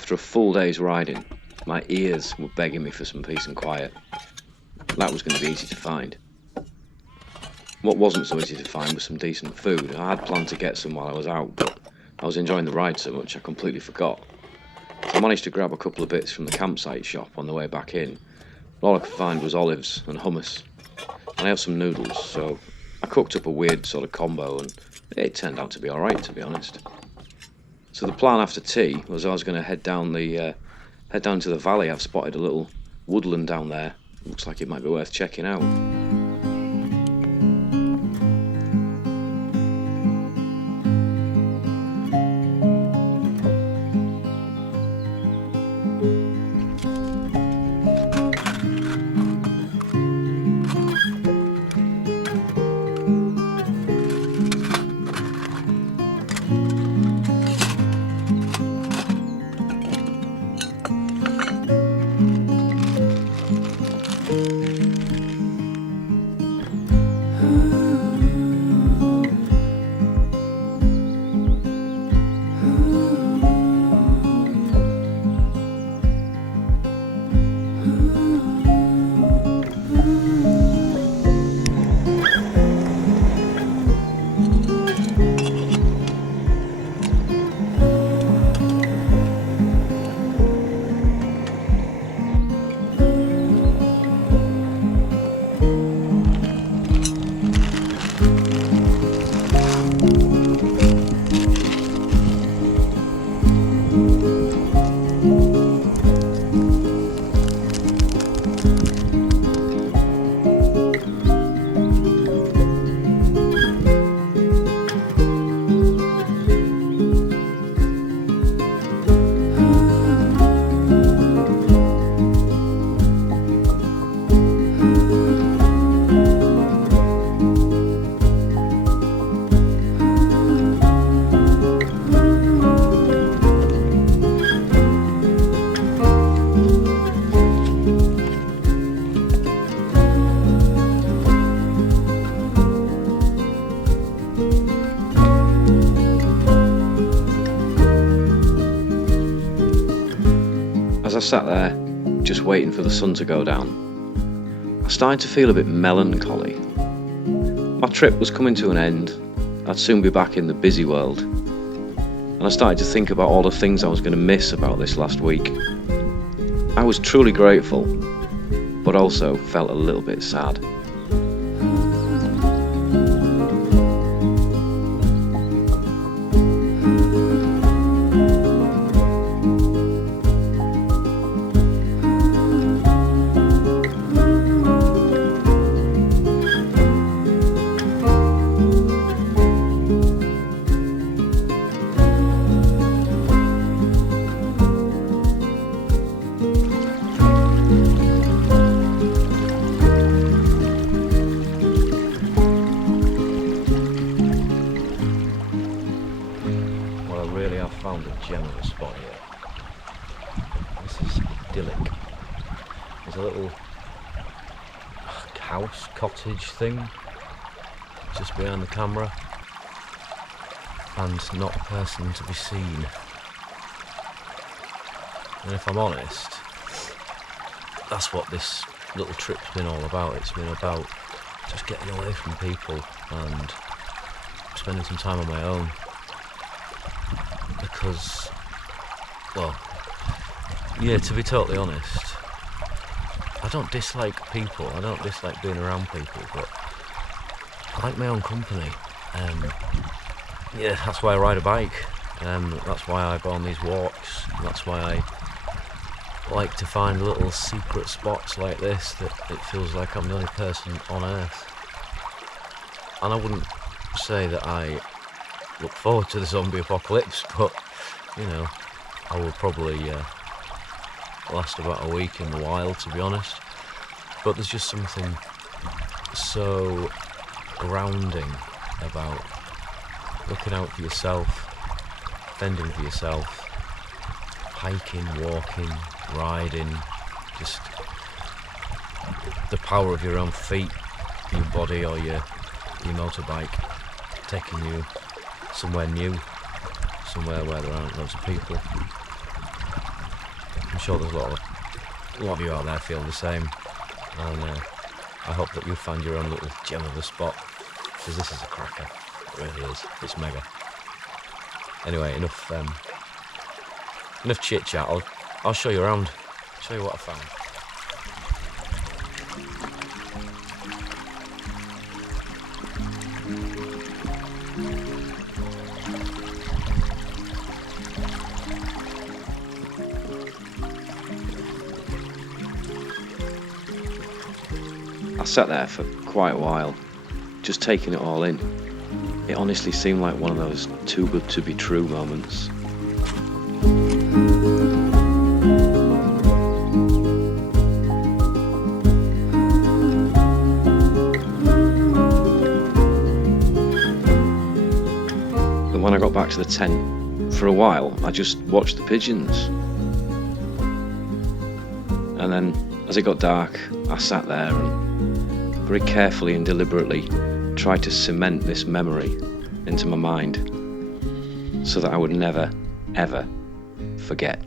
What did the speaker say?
After a full day's riding, my ears were begging me for some peace and quiet. That was going to be easy to find. What wasn't so easy to find was some decent food. I had planned to get some while I was out, but I was enjoying the ride so much I completely forgot. So I managed to grab a couple of bits from the campsite shop on the way back in. All I could find was olives and hummus, and I have some noodles, so I cooked up a weird sort of combo, and it turned out to be alright, to be honest. So the plan after tea was I was going to head down to the valley. I've spotted a little woodland down there. Looks like it might be worth checking out. As I sat there, just waiting for the sun to go down, I started to feel a bit melancholy. My trip was coming to an end. I'd soon be back in the busy world, and I started to think about all the things I was going to miss about this last week. I was truly grateful, but also felt a little bit sad. Found a gem of a spot here. This is idyllic. There's a little house, cottage thing just behind the camera, and not a person to be seen. And if I'm honest, that's what this little trip's been all about. It's been about just getting away from people and spending some time on my own. Because, well, yeah, to be totally honest, I don't dislike people, I don't dislike being around people, but I like my own company. Yeah, that's why I ride a bike, that's why I go on these walks, and that's why I like to find little secret spots like this that it feels like I'm the only person on earth. And I wouldn't say that I look forward to the zombie apocalypse, but you know, I will probably last about a week in the wild, to be honest. But there's just something so grounding about looking out for yourself, fending for yourself, hiking, walking, riding, just the power of your own feet, your body, or your motorbike taking you somewhere new, somewhere where there aren't lots of people. sure there's a lot of you out there feel the same, and I hope that you find your own little gem of a spot, because this is a cracker. It really is. It's mega. Anyway, enough chit chat. I'll show you around. Show you what I found. I sat there for quite a while, just taking it all in. It honestly seemed like one of those too good to be true moments. And when I got back to the tent, for a while, I just watched the pigeons. And then, as it got dark, I sat there and very carefully and deliberately tried to cement this memory into my mind so that I would never, ever forget.